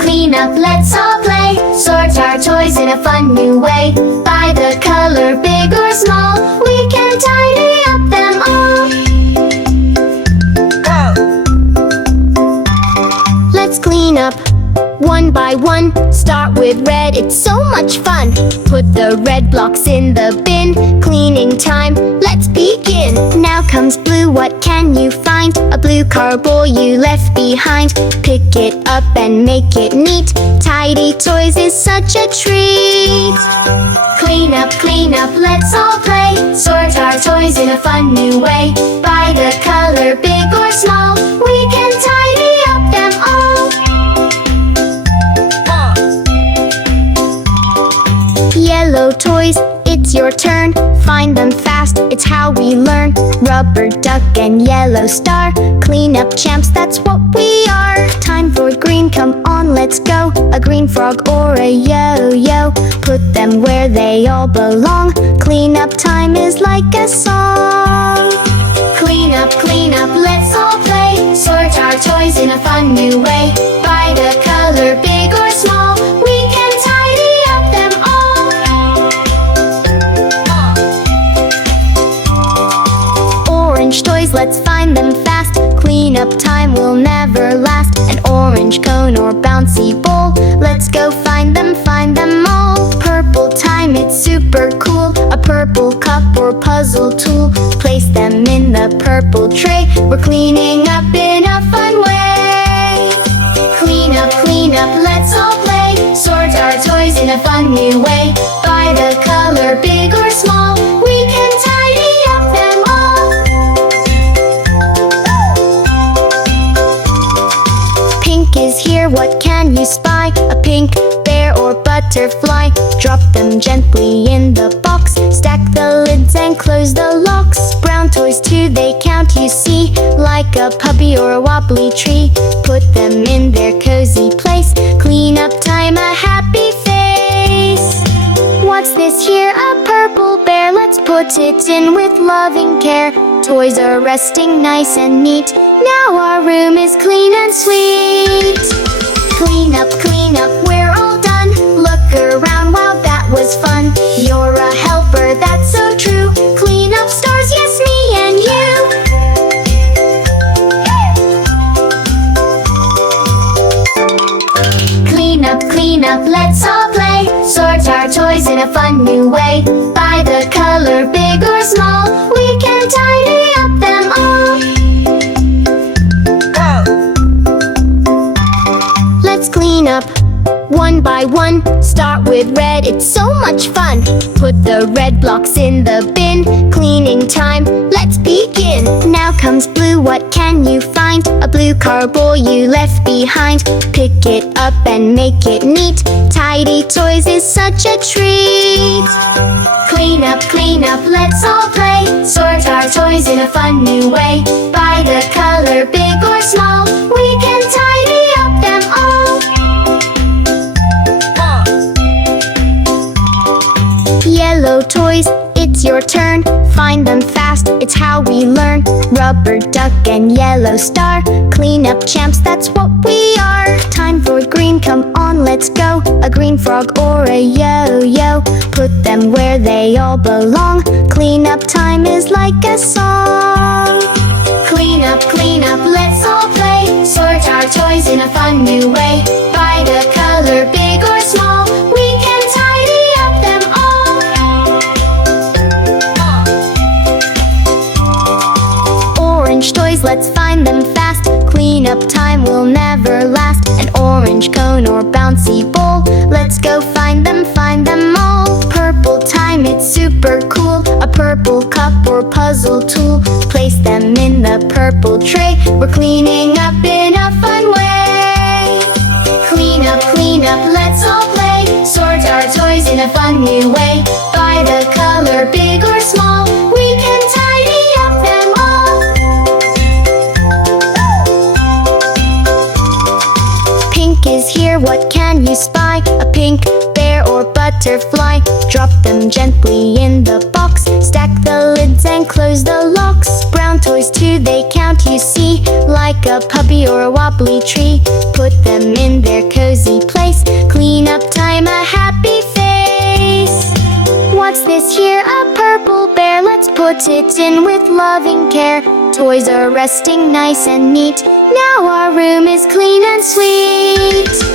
clean up, let's all play. Sort our toys in a fun new way. By the color, big or small, we can tidy up them all. Let's clean up one by one. Start with red, it's so much fun. Put the red blocks in the bin. Cleaning time, let's begin. Now comes blue, what can you find? A blue cardboard you left behind. Pick it up and make it neat. Tidy toys is such a treat. Clean up, let's all play. Sort our toys in a fun new way. By the color, big or small, we can tidy up them all. Yellow toys, it's your turn. Find them fast, it's how we learn. Rubber duck and yellow star. Clean up champs, that's what we are. Time for green, come on, let's go. A green frog or a yo-yo. Put them where they all belong. Clean up time is like a song. Clean up, let's all play. Sort our toys in a fun new way. By the color, big or small, we can tidy up them all. Orange toys, let's find them fast. Clean up time will never last. An orange cone or bouncy ball, let's go find them all. Purple time, it's super cool. A purple cup or puzzle tool. Place them in the purple tray. We're cleaning up in a fun way. Clean up, let's all play. Sort our toys in a fun new way. By the color, big or small, we can tidy up them all. Pink is here, what can you spy? A pink bear or butterfly. Drop them gently in the box. Stack the lids and close the locks. Brown toys too, they count, you see. Like a puppy or a wobbly tree. Put them in their cozy place. Clean up time, a happy face. What's this here? A purple bear. Let's put it in with loving care. Toys are resting nice and neat. Now our room is clean and sweet. Clean up, we're all done. Look around, wow, that was fun. You're a helper, that's so true. Clean up stars, yes, me and you. Clean up, let's all play. Sort our toys in a fun new way. By the color, big or small, we can tidy up them all. Let's clean up one by one. Start with red, it's so much fun. Put the red blocks in the bin. Cleaning time, let's begin. Now comes blue, what can you find? A blue cardboard you left behind. Pick it up and make it neat. Tidy toys is such a treat. Clean up, let's all play. Sort our toys in a fun new way. By the color, big or small, we can tidy up them all. Yellow toys, it's your turn. Find them fast, it's how we learn. Rubber duck and yellow star. Clean up champs, that's what we are. Time for green, come on, let's go. A green frog or a yo-yo. Put them where they all belong. Clean up time is like a song. Clean up, let's all play. Sort our toys in a fun new way. By the color, big or small, we can tidy up them all. Orange toys, let's find them fast. Clean up time will never last. An orange cone or bouncy ball, let's go find them all. Purple time, it's super cool. A purple cup or puzzle tool. Place them in the purple tray. We're cleaning up in a fun way. Clean up, let's all play. Sort our toys in a fun new way. By the color, big or small, we can tidy up them all. Pink is here, what can you spy? A pink bear or butterfly. Drop them gently in the box. Stack the lids and close the locks. Brown toys too, they count, you see. Like a puppy or a wobbly tree. Put them in their cozy put it in with loving care. Toys are resting nice and neat. Now our room is clean and sweet.